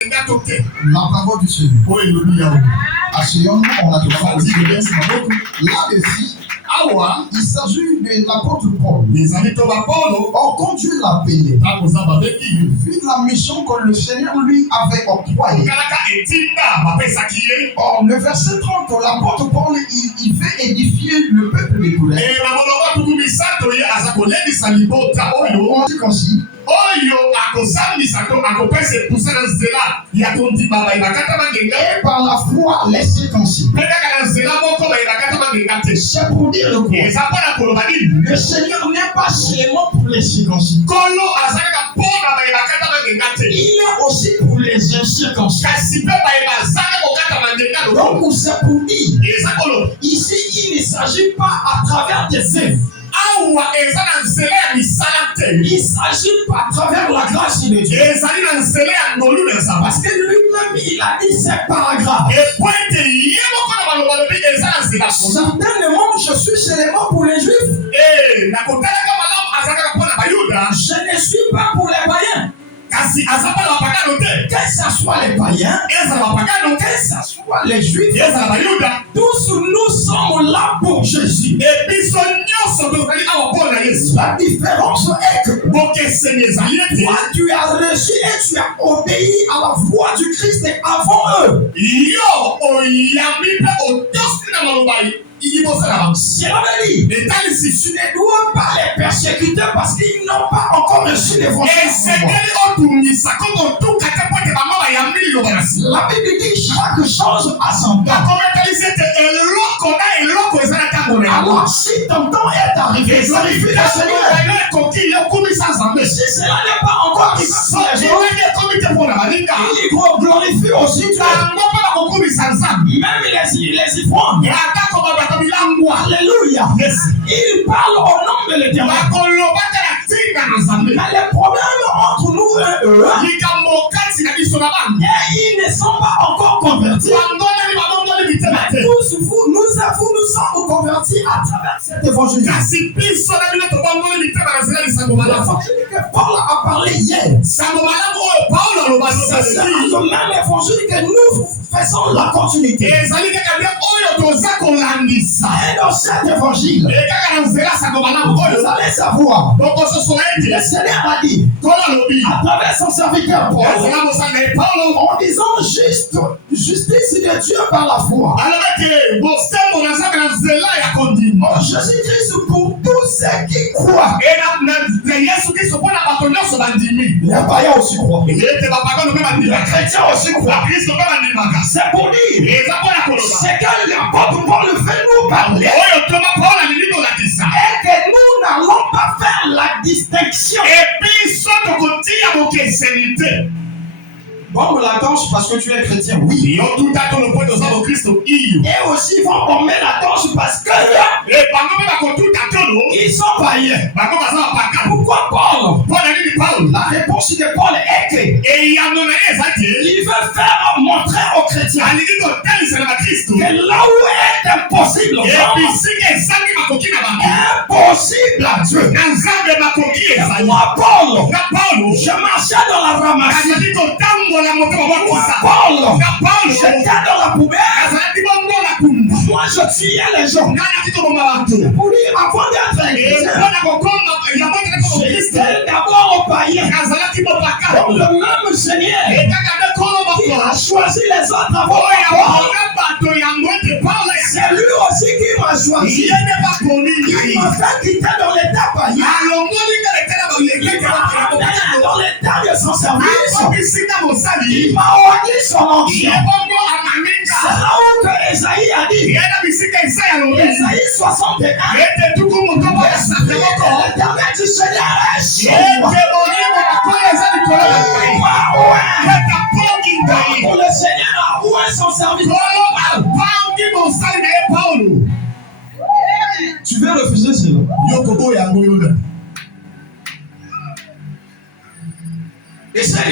La parole du Seigneur. Asseyons-nous, on a déjà dit là-dessus. Il s'agit de l'apôtre Paul. On conduit la paix. Vu la mission que le Seigneur lui avait octroyée. Or, le verset 30, l'apôtre Paul, il fait édifier le peuple de Corinthe. On dit ainsi. Et par la foi, les circoncis. C'est pour dire le quoi? Le Seigneur n'est pas seulement pour les circoncis. Il est aussi pour les incirconcis. Donc, c'est pour dire, ici, il ne s'agit pas à travers des œuvres. Il ne s'agit pas à travers la grâce de Dieu. Parce que lui-même, il a dit ces paragraphes. Certainement, je suis seulement pour les Juifs. Je ne suis pas pour les païens. Que ce soit les païens, que ce soit les Juifs, tous nous sommes là pour Jésus. La différence est que toi, tu as reçu et tu as obéi à la voix du Christ avant eux. Cela veut dire, tu ne dois pas les persécuter parce qu'ils n'ont pas encore reçu l'évangile. La Bible dit chaque chose a son temps. Alors si ton temps est arrivé, glorifie le Seigneur. Si cela n'est pas encore arrivé, il glorifie aussi Dieu. Même les ivrognes. Alléluia. Il parle au nom de l'Éternel. Mais les problèmes entre nous et eux, et ils ne sont pas encore convertis. Mais tous nous sommes convertis à travers cet évangile. L'évangile que Paul a parlé hier, c'est le même évangile que nous faisons la continuité. Et dans cet évangile, vous allez savoir, le Seigneur a dit, à travers son serviteur Paul, en disant justice de Dieu par la foi. Jésus-Christ pour tous ceux qui croient. Les païens aussi croient. Les chrétiens aussi croient. C'est pour dire, c'est que l'apôtre Paul fait nous parler. Et que nous n'allons pas faire la distinction. Bon, la torche parce que tu es chrétien, oui. Et aussi, ils vont bomber la torche parce que ils sont païens. Pourquoi Paul? La réponse de Paul est que il veut faire montrer aux chrétiens que là où est impossible impossible à Dieu. Moi, Paul, je marchais dans la ramasserie. Paul, j'étais dans la poubelle. Moi, je tuais les gens. Pour dire, avant d'être chrétien, j'étais d'abord au païen. Donc, le même Seigneur qui a choisi les autres avant c'est lui aussi qui m'a choisi. Il m'a fait quitter dans l'état païen. Dans l'état de son service, il m'a ordi son onction. C'est là où que Esaïe a dit. Esaïe 61. L'éternel du Seigneur est sur moi. Pour le Seigneur, où est son service? Tu veux refuser cela?